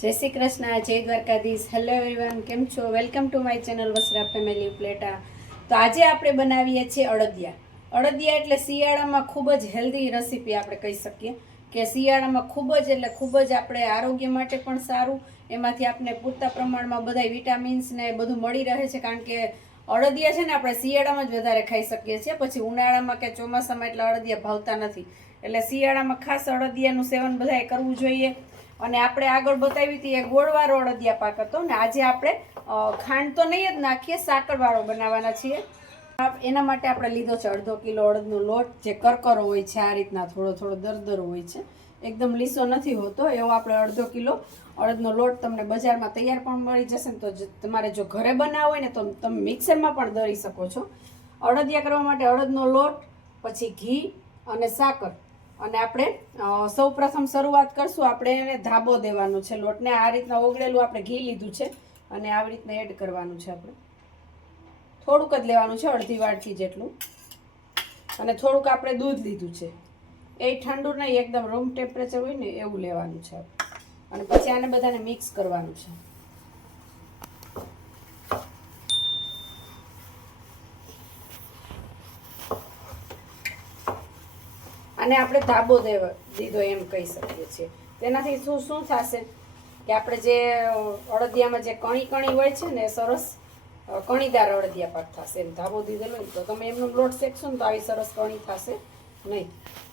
જય શ્રી કૃષ્ણ, જય Dwarkadhish. Hello everyone કેમ છો? Welcome to my channel Vasra family પ્લેટા તો આજે આપણે બનાવીએ છીએ અડદિયા. અડદિયા એટલે શિયાળામાં ખૂબ જ હેલ્ધી રેસીપી આપણે કહી શકીએ કે શિયાળામાં ખૂબ જ એટલે ખૂબ જ આપણે આરોગ્ય માટે પણ સારું. એમાંથી આપણે પૂરતા પ્રમાણમાં બધા વિટામિન્સ ને બધું મળી રહે છે, કારણ કે અડદિયા છે ને આપણે શિયાળામાં જ વધારે ખાઈ શકીએ છીએ. પછી ઉનાળામાં કે ચોમાસામાં એટલે અડદિયા ભાવતા નથી. એટલે શિયાળામાં ખાસ અડદિયાનું સેવન બધાએ કરવું જોઈએ. અને આપણે આગળ બતાવી હતી એ ગોળવાળો અડદિયા પાક હતો ને આજે આપણે ખાંડ તો નહીં જ નાખીએ, સાકરવાળો બનાવવાના છીએ. એના માટે આપણે લીધો છે અડધો કિલો અડદનો લોટ, જે કરકરો હોય છે, આ રીતના થોડો થોડો દરદરો હોય છે. એકદમ લીસો નથી હોતો, એવો આપણે અડધો કિલો અડદનો લોટ તમને બજારમાં તૈયાર પણ મળી જશે ને તો તમારે જો ઘરે બનાવો હોય ને તો તમે મિક્સરમાં પણ દળી શકો છો. અડદિયા કરવા માટે અડદનો લોટ, પછી ઘી અને સાકર. અને આપણે સૌ પ્રથમ શરૂઆત કરશું. આપણે એને ધાબો દેવાનો છે લોટને. આ રીતના ઓગળેલું આપણે ઘી લીધું છે અને આવી રીતના એડ કરવાનું છે આપણે. થોડુંક જ લેવાનું છે, અડધી વાટકી જેટલું. અને થોડુંક આપણે દૂધ લીધું છે. એ ઠંડુ નહીં, એકદમ રૂમ ટેમ્પરેચર હોય ને એવું લેવાનું છે અને પછી આને બધાને મિક્સ કરવાનું છે. અને આપણે ધાબો દીધો એમ કહી શકીએ છીએ. તેનાથી શું શું થશે? કે આપણે જે અડદિયામાં જે કણી કણી હોય છે ને સરસ કણીદાર અડદિયા પાક થશે. એમ ધાબો દીધેલો હોય તો તમે એમનો લોટ શેકશો ને તો આવી સરસ કણી થશે નહીં.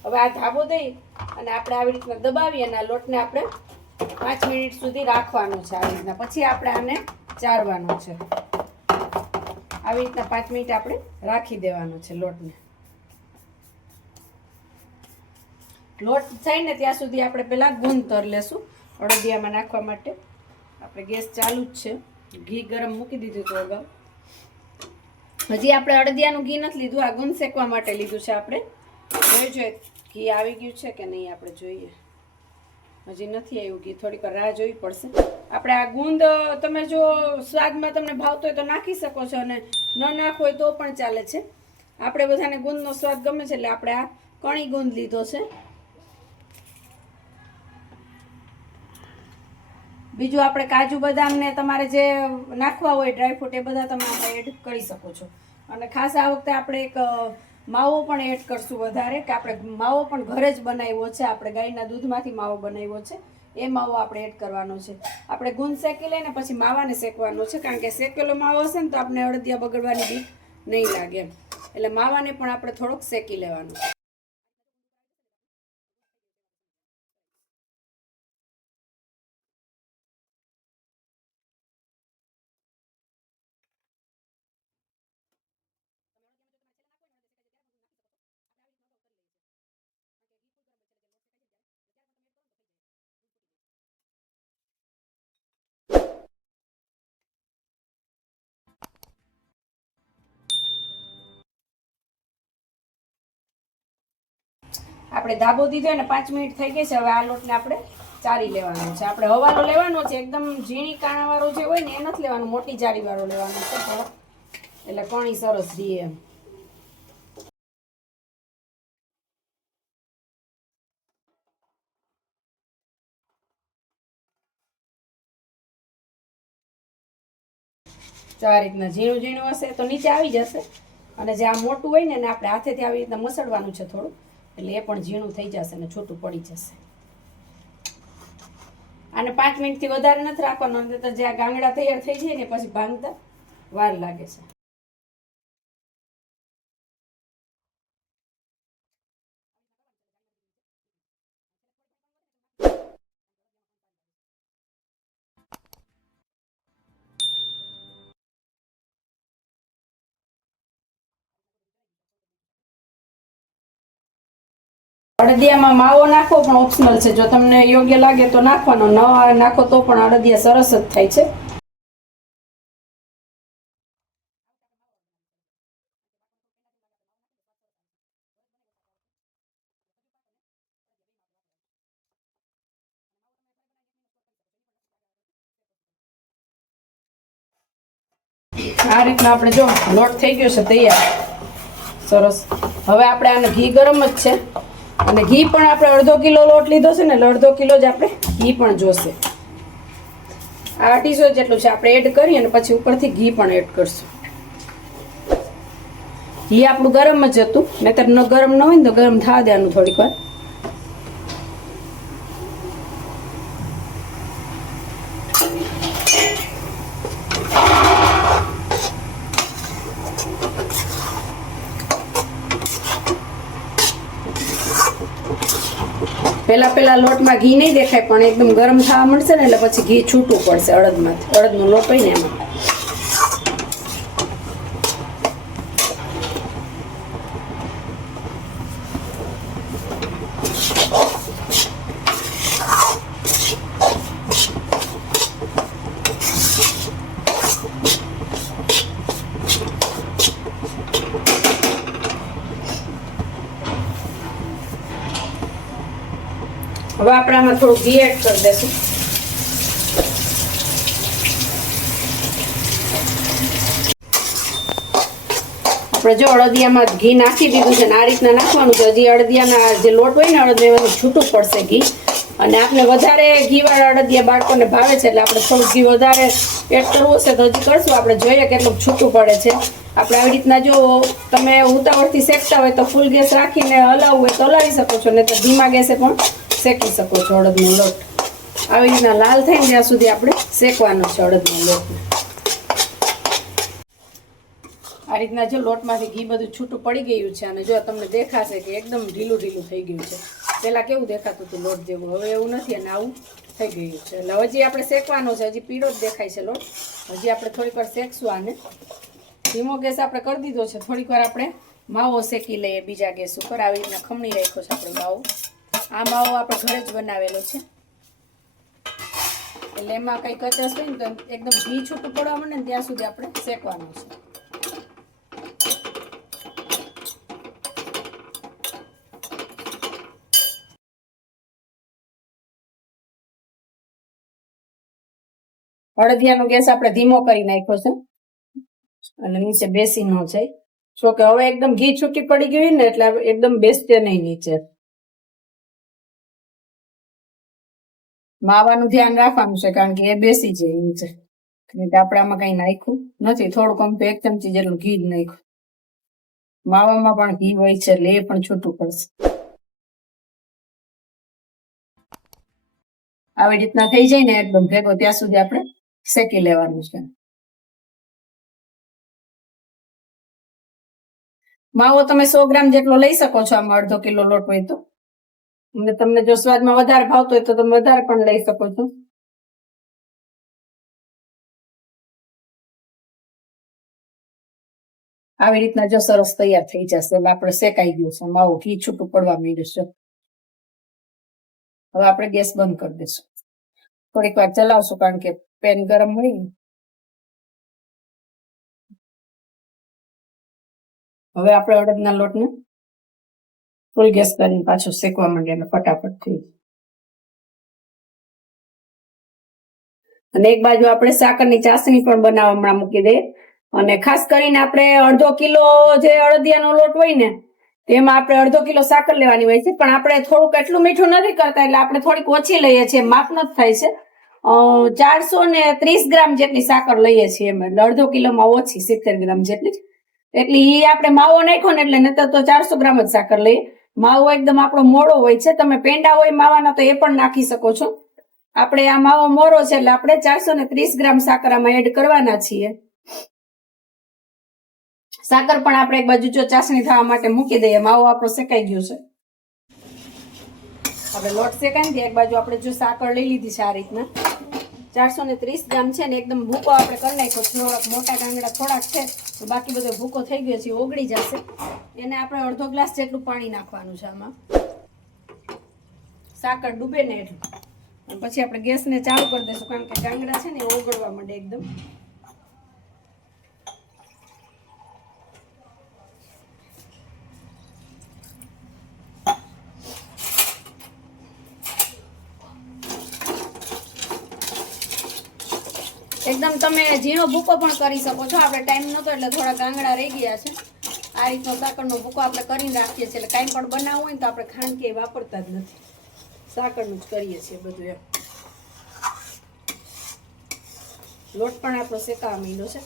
હવે આ ધાબો દઈ અને આપણે આવી રીતના દબાવી અને આ લોટને આપણે પાંચ મિનિટ સુધી રાખવાનો છે આવી રીતના. પછી આપણે આને ચારવાનો છે. આવી રીતના પાંચ મિનિટ આપણે રાખી દેવાનો છે લોટને. લોટ થાય ને ત્યાં સુધી આપણે પહેલાં ગુંદ તર લેશું અડદિયામાં નાખવા માટે. આપણે ગેસ ચાલુ જ છે. ઘી ગરમ મૂકી દીધું હતું અગાઉ. હજી આપણે અડદિયાનું ઘી નથી લીધું, આ ગુંદ શેકવા માટે લીધું છે આપણે. જોઈ જોઈએ ઘી આવી ગયું છે કે નહીં આપણે જોઈએ. હજી નથી આવ્યું ઘી, થોડીક રાહ જોવી પડશે. આપણે આ ગુંદ, તમે જો સ્વાદમાં તમને ભાવતો હોય તો નાખી શકો છો અને ન નાખો હોય તો પણ ચાલે છે. આપણે બધાને ગુંદનો સ્વાદ ગમે છે એટલે આપણે આ કણી ગુંદ લીધો છે. બીજું આપણે કાજુ બદામ ને તમારે જે નાખવા હોય ડ્રાયફ્રૂટ એ બધા તમે આપણે એડ કરી શકો છો. અને ખાસ આ વખતે આપણે એક માવો પણ એડ કરશું વધારે, કે આપણે માવો પણ ઘરે જ બનાવ્યો છે. આપણે ગાયના દૂધમાંથી માવો બનાવ્યો છે. એ માવો આપણે એડ કરવાનો છે. આપણે ગુંદ શેકી લઈને પછી માવાને શેકવાનો છે, કારણ કે શેકેલો માવો હશે ને તો આપણે અડદિયા બગડવાની બીક નહીં લાગે એટલે માવાને પણ આપણે થોડોક શેકી લેવાનો આપણે ધાબો દીધો ને પાંચ મિનિટ થઈ ગઈ છે, હવે આ લોટને આપણે ચારી લેવાનો છે. આપણે હવાલો લેવાનો છે, એકદમ ઝીણી કાણાવાળો જે હોય ને એ નથી લેવાનો, મોટી જાળીવાળો લેવાનો છે એટલે કણી સરસ રહે એમ. તો રીતના ઝીણું ઝીણું હશે તો નીચે આવી જશે. અને જે આ મોટું હોય ને એને આપણે હાથેથી આવી રીતના મસળવાનું છે થોડું. એટલે એ પણ ઝીણું થઈ જશે અને છૂટું પડી જશે. અને પાંચ મિનિટથી વધારે નથી રાખવાનું અંદર તો જે ગાંગડા તૈયાર થઈ જાય ને પછી ભાંગતા, વાર લાગે છે. અડદિયામાં માવો નાખવો પણ ઓપ્શનલ છે. જો તમને યોગ્ય લાગે તો નાખવાનો, ન નાખો તો પણ અડદિયા સરસ જ થાય છે. આ રીતના આપણે જો લોટ થઈ ગયો છે તૈયાર. સરસ. હવે આપણે આને ઘી ગરમ જ છે. અને ઘી પણ આપણે અડધો કિલો લોટ લીધો છે ને અડધો કિલો જ આપણે ઘી પણ જોશે. આ અઢીસો જેટલું છે, આપણે એડ કરી અને પછી ઉપરથી ઘી પણ એડ કરશું. ઘી આપણું ગરમ જ હતું, નહીતર ન ગરમ ન હોય ને તો ગરમ થવા દેવાનું થોડીક વાર. પેલા લોટમાં ઘી નહીં દેખાય, પણ એકદમ ગરમ થવા મળશે ને એટલે પછી ઘી છૂટું પડશે અડદમાંથી. અડદનો લોટ હોય ને એમાં. હવે થોડું ઘી એડ કરી દેશું. આપણે જો અડદિયામાં ઘી નાખી દીધું છે આ રીતના નાખવાનું છે. હજી અડદિયાના જે લોટ હોય ને અડદ એમાંથી છૂટું પડશે ઘી. અને આપણે વધારે ઘીવાળા અડદિયા બાળકોને ભાવે છે એટલે આપણે થોડું ઘી વધારે એડ કરવું હશે તો હજી કરશું. આપણે જોઈએ કેટલું છૂટું પડે છે. આપણે આવી રીતના જો તમે ઉતાવળથી શેકતા હોય તો ફૂલ ગેસ રાખીને હલાવવું હોય તો હલાવી શકો છો. નહીં તો ધીમા ગેસે પણ શેકી શકો છો અડદનો લોટ. આવી રીતના લાલ થાય ને સુધી આપણે શેકવાનો છે અડદનો લોટ. આ રીતના જો લોટમાંથી ઘી બધું છૂટું પડી ગયું છે અને જો તમને દેખાશે કે એકદમ ઢીલું ઢીલું થઈ ગયું છે. પહેલાં કેવું દેખાતું હતું લોટ જેવું? હવે એવું નથી અને આવું થઈ ગયું છે. એટલે હજી આપણે શેકવાનો છે, હજી પીળો જ દેખાય છે લોટ. હજી આપણે થોડીક વાર શેકશું આને. ધીમો ગેસ આપણે કરી દીધો છે. થોડીક વાર આપણે માવો શેકી લઈએ, બીજા ગેસ ઉપર. આવી રીતના ખમણી રાખ્યો છે આપણે માવો. આ માવો આપણે ઘરે જ બનાવેલો છે. એટલે એમાં કંઈ કચાશ હોય ને તો એકદમ ઘી છૂટું પડવા મળે ને ત્યાં સુધી આપણે શેકવાનું છે. અડદિયાનો ગેસ આપણે ધીમો કરી નાખ્યો છે. અને નીચે બેસી ન જાય જો કે હવે એકદમ ઘી છૂટી પડી ગયું ને એટલે એકદમ બેસશે નહીં નીચે. માવાનું ધ્યાન રાખવાનું છે કારણ કે એ બેસી જાય એ છે. આપણે આમાં કઈ નાખ્યું નથી. થોડુંક આમ એક ચમચી જેટલું ઘી જ નાખ્યું. માવામાં પણ ઘી હોય છે એટલે એ પણ છૂટું પડશે. આવી રીતના થઈ જાય ને એકદમ ભેગો ત્યાં સુધી આપણે શેકી લેવાનું છે. માવો તમે સો ગ્રામ જેટલો લઈ શકો છો. આમાં અડધો કિલો લોટ હોય તો. અને તમને જો સ્વાદમાં વધારે ભાવતો હોય તો તમે વધારે પણ લઈ શકો છો. આવી રીતના જો સરસ તૈયાર થઈ જશે એટલે આપણે શેકાઈ ગયું છે, માવો ઘી છૂટું પડવા માંડ્યું છે. હવે આપણે ગેસ બંધ કરી દઈશું. થોડીક વાર ચલાવશું કારણ કે પેન ગરમ હોય હવે આપણે અડદના લોટને ફૂલ ગેસ કરીને પાછું શેકવા માંડે અને ફટાફટ અને એક બાજુ આપણે સાકરની ચાસણી પણ બનાવવા હમણાં મૂકી દઈએ અને ખાસ કરીને આપણે અડધો કિલો જે અડદિયાનો લોટ હોય ને, તેમાં આપણે અડધો કિલો સાકર લેવાની હોય છે. પણ આપણે થોડુંક એટલું મીઠું નથી કરતા, એટલે આપણે થોડીક ઓછી લઈએ છીએ માપનો જ થાય છે. ચારસો ને ત્રીસ ગ્રામ જેટલી સાકર લઈએ છીએ એમ એટલે અડધો કિલોમાં ઓછી સિત્તેર ગ્રામ જેટલી એટલે એ આપણે માવો નાખ્યો ને એટલે નતર તો ચારસો ગ્રામ જ સાકર લઈએ. માવો એકદમ આપણો મોડો હોય છે. તમે પેંડા હોય, માવાના, તો એ પણ નાખી શકો છો. આપણે આ માવો મોરો છે એટલે આપણે ચારસો ને ત્રીસ ગ્રામ સાકરામાં એડ કરવાના છીએ. સાકર પણ આપણે એક બાજુ જો ચાસણી થવા માટે મૂકી દઈએ. માવો આપણો શેકાઈ ગયો છે. હવે લોટ શેકાઈ ને એક બાજુ આપણે જો સાકર લઈ લીધી છે આ રીતના. ચારસો ને ત્રીસ ગ્રામ છે ને એકદમ ભૂકો આપણે કરી નાખ્યો. થોડાક મોટા ગાંગડા થોડાક છે. બાકી બધો ભૂકો થઈ ગયો છે ઓગળી જશે. એને આપણે અડધો ગ્લાસ જેટલું પાણી નાખવાનું છે આમાં. સાકર ડૂબે ને એટલું. પછી આપણે ગેસને ચાલુ કરી દઈશું, કારણ કે ગાંગડા છે ને એ ઓગળવા માંડે એકદમ. એકદમ તમે ઝીણો ભૂકો પણ કરી શકો છો. આપણે ટાઈમ નહોતો એટલે થોડા ગાંગડા રહી ગયા છે. આ રીતનો સાકરનો ભૂકો આપણે કરીને રાખીએ છીએ. એટલે કાંઈ પણ બનાવવું હોય ને તો આપણે ખાંડ કે વાપરતા જ નથી. સાકરનું જ કરીએ છીએ બધું એમ. લોટ પણ આપણો શેકાવા માંડ્યો છે.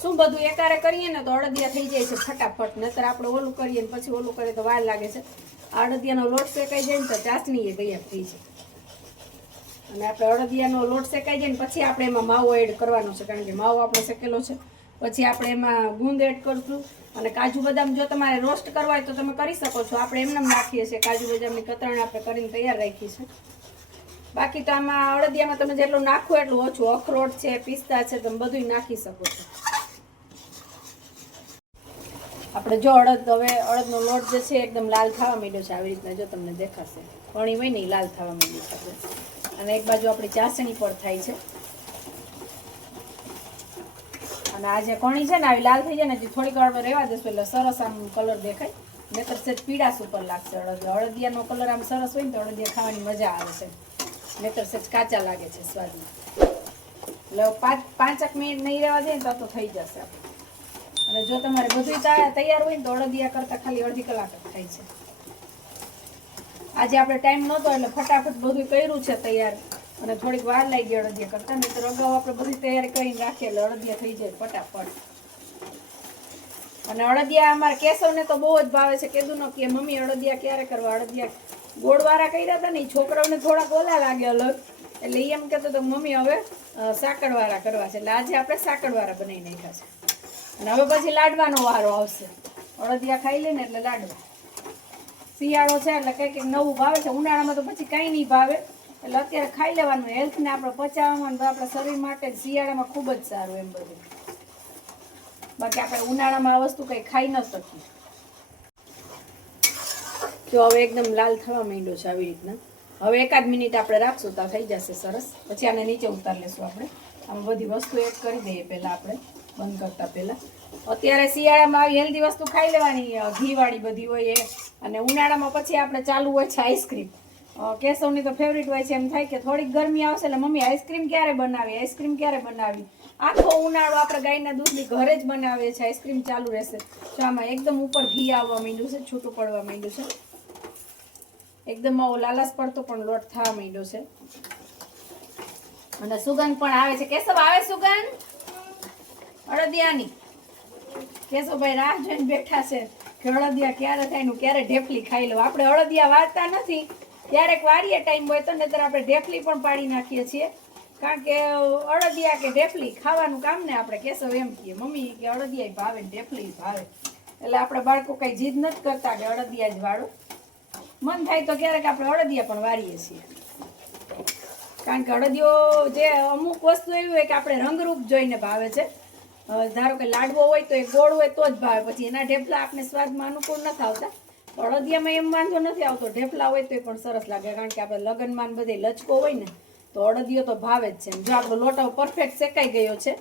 શું બધું એકારે કરીએ ને તો અડદિયા થઈ જાય છે ફટાફટ. નતર આપણે ઓલું કરીએ ને પછી ઓલું કરીએ તો વાર લાગે છે. આ અડદિયાનો લોટ શેકાઈ જાય ને તો ચાસણી એ તૈયાર થઈ છે અને આપણે અડદિયાનો લોટ શેકાઈ જાય ને પછી આપણે એમાં માવો એડ કરવાનો છે. કારણ કે માવો આપણો શેકેલો છે. પછી આપણે એમાં ગુંદ એડ કરશું. અને કાજુ બદામ જો તમારે રોસ્ટ કરવા હોય તો તમે કરી શકો છો. આપણે એમને એમ નાખીએ છીએ કાજુ બદામની કતરણ આપણે કરીને તૈયાર રાખી છે બાકી તો આમાં અડદિયામાં તમે જેટલું નાખો એટલું ઓછું. અખરોટ છે, પિસ્તા છે, તમે બધું નાખી શકો છો. આપણે જો અડદ, હવે અડદનો લોટ જે છે એકદમ લાલ થવા માંડ્યો છે. આવી રીતના જો તમને દેખાશે. પાણી હોય ને લાલ થવા માંડ્યું છે. અને એક બાજુ આપણી ચાસણી પણ થાય છે. અને આ કણી છે ને, આવી લાલ થઈ જાય ને, હજી થોડીક વાર રહેવા દેશું. એટલે સરસ આમ કલર દેખાય. નહીતર સેજ પીળાશ ઉપર લાગશે. અડદ અડદિયાનો કલર આમ સરસ હોય ને, તો અડદિયા ખાવાની મજા આવે છે. નહીતર સેજ કાચા લાગે છે સ્વાદમાં. એટલે પાંચ, પાંચક મિનિટ નહીં રહેવા દે ને, તો તો થઈ જશે. અને જો તમારે બધું તૈયાર હોય ને, તો અડદિયા કરતાં ખાલી અડધી કલાક જ થાય છે. આજે આપણે ટાઈમ નહોતો, એટલે ફટાફટ બધું કર્યું છે તૈયાર. અને થોડીક વાર લાગી અડદિયા કરતા નહીં તો અગાઉ આપણે બધી તૈયારી કરીને રાખીએ એટલે અડદિયા થઈ જાય ફટાફટ. અને અડદિયા અમારા કેશવને તો બહુ જ ભાવે છે. કીધું ન કે મમ્મી અડદિયા ક્યારે કરવા? અડદિયા ગોળવાળા કર્યા હતા ને છોકરાઓને થોડાક ઓલા લાગે અલગ. એટલે એમ કહેતો તો મમ્મી હવે સાકરવાળા કરવા છે. એટલે આજે આપણે સાકરવાળા બનાવી નાખ્યા છે. અને હવે પછી લાડવાનો વારો આવશે. અડદિયા ખાઈ લે ને એટલે લાડવા. શિયાળો છે એટલે કંઈક નવું ભાવે છે. ઉનાળામાં તો પછી કાંઈ નહીં ભાવે. એટલે અત્યારે ખાઈ લેવાનું. હેલ્થને આપણે પચાવવામાં આપણા શરીર માટે શિયાળામાં ખૂબ જ સારું એમ બધું. બાકી આપણે ઉનાળામાં આ વસ્તુ કંઈ ખાઈ ન શકીએ. જો હવે એકદમ લાલ થવા માંડ્યો છે આવી રીતના. હવે એકાદ મિનિટ આપણે રાખશું તો થઈ જશે સરસ. પછી આને નીચે ઉતાર લેશું આપણે. આમાં બધી વસ્તુ એડ કરી દઈએ પહેલાં આપણે, બંધ કરતા પહેલાં. અત્યારે શિયાળામાં આવી હેલ્ધી વસ્તુ ખાઈ લેવાની. ઘીવાળી બધી હોય એ. અને ઉનાળામાં પછી આપણે ચાલુ હોય છે આઈસ્ક્રીમ કેશવની તો ફેવરિટ હોય છે એમ થાય કે થોડીક ગરમી આવશે એટલે મમ્મી આઈસ્ક્રીમ ક્યારે બનાવી? આઈસ્ક્રીમ ક્યારે બનાવી? આખો ઉનાળો આપણે ગાયના દૂધની ઘરે જ બનાવીએ છીએ આઈસ્ક્રીમ ચાલુ રહેશે. તો આમાં એકદમ ઉપર ઘી આવવા માંડ્યું છે, છૂટું પડવા માંડ્યું છે. એકદમ આવો લાલાશ પડતો પણ લોટ થવા માંડ્યો છે. અને સુગંધ પણ આવે છે. કેશવ, આવે સુગંધ? અડદિયાની. કેશવભાઈ રાહ જોઈને બેઠા છે કે અડદિયા ક્યારે થાય ને ક્યારે ઢેફલી ખાઈ લો આપણે અડદિયા વાળતા નથી. ક્યારેક વાળીએ ટાઈમ હોય તો નહીતર આપણે ઢેફલી પણ પાડી નાખીએ છીએ. કારણ કે અડદિયા કે ઢેફલી ખાવાનું કામ ને આપણે કેશવ એમ કહીએ. મમ્મી કે અડદિયા ભાવે ઢેફલી ભાવે. એટલે આપણે બાળકો કઈ જીદ નથી કરતા કે અડદિયા જ વાળું. મન થાય તો ક્યારેક આપણે અડદિયા પણ વાળીએ છીએ. કારણ કે અડદિયો જે અમુક વસ્તુ એવી હોય કે આપણે રંગરૂપ જોઈને ભાવે છે. ધારો કે લાડવો હોય તો એ ગોળ હોય તો જ ભાવે. પછી એના ઢેફલા આપણે સ્વાદમાં અનુકૂળ નથી આવતા. અડદિયામાં એમ વાંધો નથી આવતો. ઢેફલા હોય તો પણ સરસ લાગે. કારણ કે આપણે લગ્નમાં બધે લચકો હોય ને, તો અડદિયો તો ભાવે જ છે. જો આપણો લોટો પરફેક્ટ શેકાઈ ગયો છે,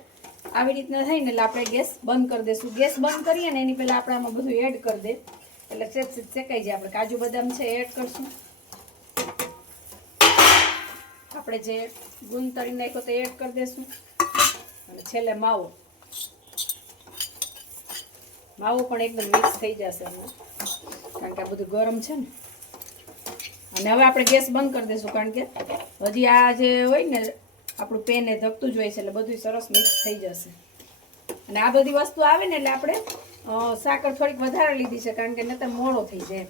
આવી રીતના થાય ને એટલે આપણે ગેસ બંધ કરી દઈશું ગેસ બંધ કરીએ ને એની પહેલાં આપણે આમાં બધું એડ કરી દે. એટલે સેજ સેજ શેકાઈ જાય. આપણે કાજુ બદામ છે એડ કરશું. આપણે જે ગુંદ તળી નાખ્યો તો એડ કરી દઈશું અને છેલ્લે માવો. માવો પણ એકદમ મિક્સ થઈ જશે એમાં કારણ કે આ બધું ગરમ છે ને. અને હવે આપણે ગેસ બંધ કરી દઈશું કારણ કે હજી આ જે હોય ને, આપણું પેન એ ધકતું જ હોય છે, એટલે બધું સરસ મિક્સ થઈ જશે. અને આ બધી વસ્તુ આવે ને એટલે આપણે સાકર થોડીક વધારે લીધી છે, કારણ કે નતર મોડો થઈ જાય.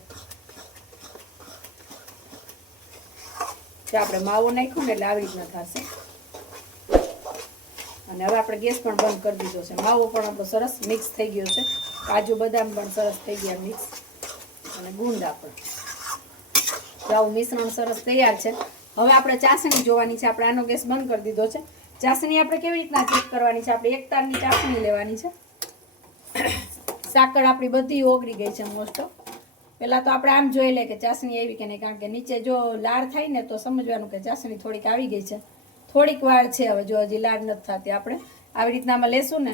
જો આપણે માવો નાખ્યું ને એટલે આવી રીતના થશે. અને હવે આપણે ગેસ પણ બંધ કરી દીધો છે. માવો પણ આપણો સરસ મિક્સ થઈ ગયો છે. કાજુ બદામ પણ સરસ થઈ ગયા મિક્સ અને ગુંદ આપણે તો આવું મિશ્રણ સરસ તૈયાર છે. હવે આપણે ચાસણી જોવાની છે. આપણે આનો ગેસ બંધ કરી દીધો છે. ચાસણી આપણે કેવી રીતના ચેક કરવાની છે? આપણે એક તારની ચાસણી લેવાની છે. સાકર આપણી બધી ઓગળી ગઈ છે મોસ્ટ ઓફ પહેલાં તો આપણે આમ જોઈ લે કે ચાસણી આવી કે નહીં. કારણ કે નીચે જો લાર થાય ને, તો સમજવાનું કે ચાસણી થોડીક આવી ગઈ છે. થોડીક વાર છે હવે. જો હજી લાર નથી થતી આપણે. આવી રીતના આમાં લેશું ને,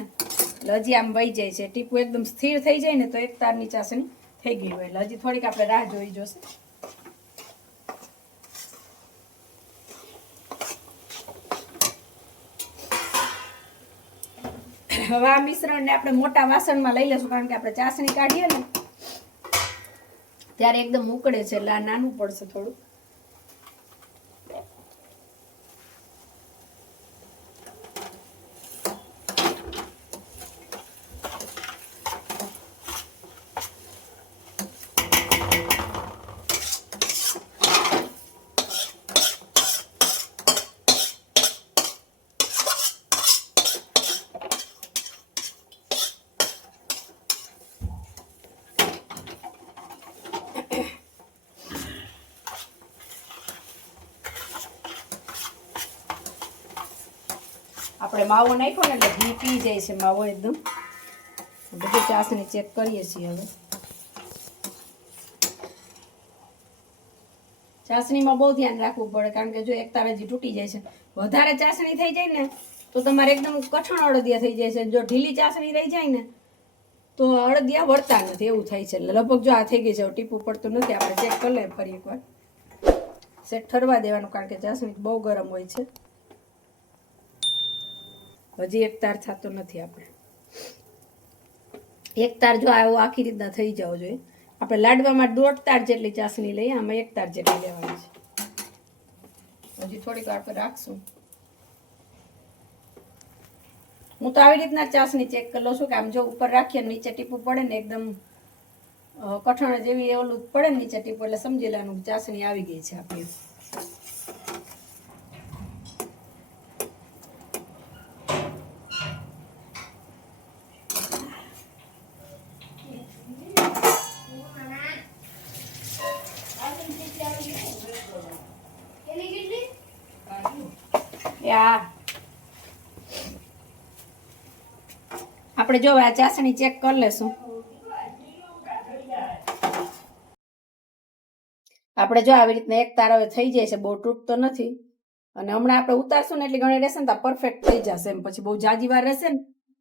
એટલે હજી આમ વહી જાય છે. ટીપું એકદમ સ્થિર થઈ જાય ને, તો એક તારની ચાસણી થઈ ગઈ હોય એટલે હજી થોડીક આપણે રાહ જોઈ જોશે. હવે આ મિશ્રણને આપણે મોટા વાસણમાં લઈ લેશું કારણ કે આપણે ચાસણી કાઢીએ ને, ત્યારે એકદમ ઉકળે છે એટલે આ નાનું પડશે થોડું આપણે માવો નાખ્યો ને એટલે ઘી પી જાય છે માવો એકદમ. બધી ચાસણી ચેક કરીએ છીએ હવે. ચાસણીમાં બહુ ધ્યાન રાખવું પડે, કારણ કે જો એક તારાજી તૂટી જાય છે. વધારે ચાસણી થઈ જાય ને, તો તમારે એકદમ કઠણ અડદિયા થઈ જાય છે. જો ઢીલી ચાસણી રહી જાય ને, તો અડદિયા વળતા નથી, એવું થાય છે. લગભગ જો આ થઈ ગઈ છે ટીપું પડતું નથી, આપણે ચેક કરી લઈએ ફરી એકવાર. સેટ ઠરવા દેવાનું, કારણ કે ચાસણી બહુ ગરમ હોય છે. હજી એક તાર થતો નથી આપણે. એક તાર જો આવો આખી રીતના થઈ જવો જોઈએ. આપણે લાડવામાં દોઢ તાર જેટલી ચાસણી લઈએ, આમાં એક તાર જેટલી લેવાની છે. હજી થોડીક વાર પર રાખશું. હું તો આવી રીતના ચાસણી ચેક કરી લઉં છું કે આમ જો ઉપર રાખીએ નીચે ટીપું પડે ને એકદમ કઠણ જેવી ઓલું પડે નીચે ટીપું, એટલે સમજી લેવાનું ચાસણી આવી ગઈ છે આપણી એ આ આપણે જો આ ચાસણી ચેક કરી લેશું. આપણે જો આવી રીતના એક તાર થઈ જાય છે, બહુ તૂટતો નથી. અને હમણાં આપણે ઉતારશું ને એટલે ઘણી રહેશે ને તો પરફેક્ટ થઈ જશે એમ. પછી બહુ જાજી વાર રહેશે ને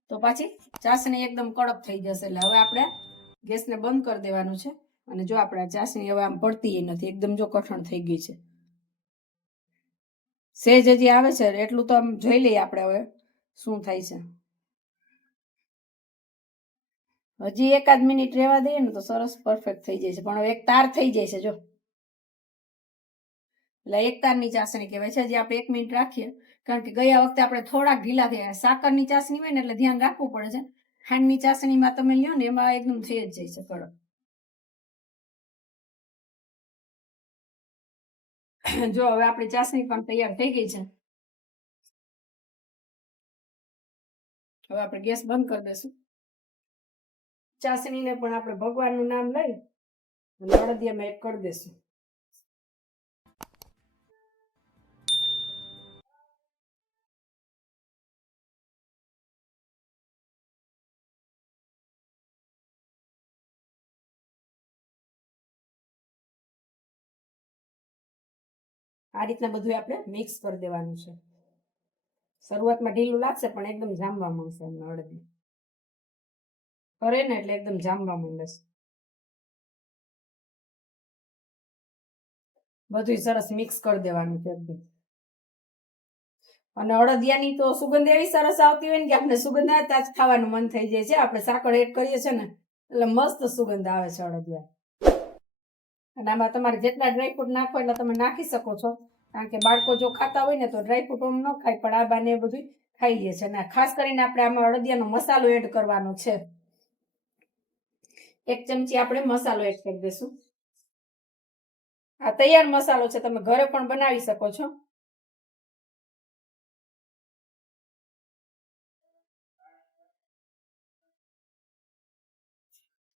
તો પાછી ચાસણી એકદમ કડક થઈ જશે એટલે હવે આપણે ગેસને બંધ કરી દેવાનું છે. અને જો આપણે ચાસણી હવે આમ પડતી નથી, એકદમ જો કઠણ થઈ ગઈ છે. સેજ હજી આવે છે, એટલું તો આમ જોઈ લઈએ આપણે હવે, શું થાય છે. હજી એકાદ મિનિટ રહેવા દઈએ ને તો સરસ પરફેક્ટ થઈ જાય છે, પણ હવે એક તાર થઈ જાય છે, જો. એટલે એક તારની ચાસણી કહેવાય છે, હજી આપણે એક મિનિટ રાખીએ, કારણ કે ગયા વખતે આપણે થોડાક ઢીલા થયા, સાકરની ચાસણી હોય ને એટલે ધ્યાન રાખવું પડે છે. ખાંડની ચાસણીમાં તમે લ્યો ને, એમાં એકદમ થઈ જ જાય છે, કડક. જો હવે આપણી ચાસણી પણ તૈયાર થઈ ગઈ છે. હવે આપણે ગેસ બંધ કરી દઈશું. ચાસણીને પણ આપણે ભગવાનનું નામ લઈ અને અડદિયામાં એક કરી દઈશું. આ રીતના બધું આપણે મિક્સ કરી દેવાનું છે. શરૂઆતમાં ઢીલું લાગશે, પણ એકદમ જામવા માંડશે એમને અડદી કરે ને એટલે એકદમ જામવા માંડશે. બધું સરસ મિક્સ કરી દેવાનું છે એકદમ. અને અડદિયાની તો સુગંધ એવી સરસ આવતી હોય ને કે આપણે સુગંધ આવતા જ ખાવાનું મન થઈ જાય છે. આપણે સાકર એડ કરીએ છીએ ને એટલે મસ્ત સુગંધ આવે છે અડદિયા અને આમાં તમારે જેટલા ડ્રાયફ્રૂટ નાખો એટલે તમે નાખી શકો છો. કારણ કે બાળકો જો ખાતા હોય ને તો ડ્રાયફ્રૂટ ઓમ ન ખાય, પણ આ બાને બધું ખાઈ લે છે અને ખાસ કરીને આપણે આમાં અડદિયાનો મસાલો એડ કરવાનો છે. એક ચમચી આપણે મસાલો એડ કરી દઈશું. આ તૈયાર મસાલો છે, તમે ઘરે પણ બનાવી શકો છો.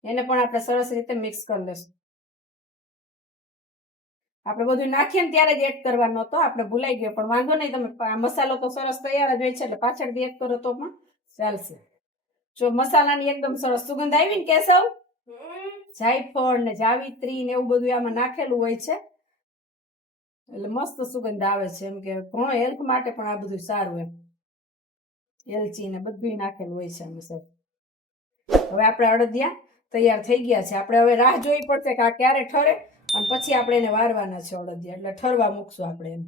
એને પણ આપણે સરસ રીતે મિક્સ કરી લઈશું. આપણે બધું નાખીએ ને ત્યારે જ એડ કરવાનો હતો. આપણે ભૂલાઈ ગયો પણ વાંધો નહીં તમે આ મસાલો તો સરસ તૈયાર જ હોય છે એટલે પાછળથી એડ કરો તો પણ ચાલશે. જો મસાલાની એકદમ સરસ સુગંધ આવી ને કેશવ? જાયફળ ને જાવિત્રી ને એવું બધું આમાં નાખેલું હોય છે. એટલે મસ્ત સુગંધ આવે છે એમ કે ઘણો હેલ્થ માટે પણ આ બધું સારું એમ. એલચી ને બધું નાખેલું હોય છે આમાં સર હવે આપણે અડદિયા તૈયાર થઈ ગયા છે. આપણે હવે રાહ જોવી પડશે કે આ ક્યારે ઠરે. અને પછી આપણે એને વારવાના છે અડદિયા એટલે ઠરવા મૂકશું આપણે એને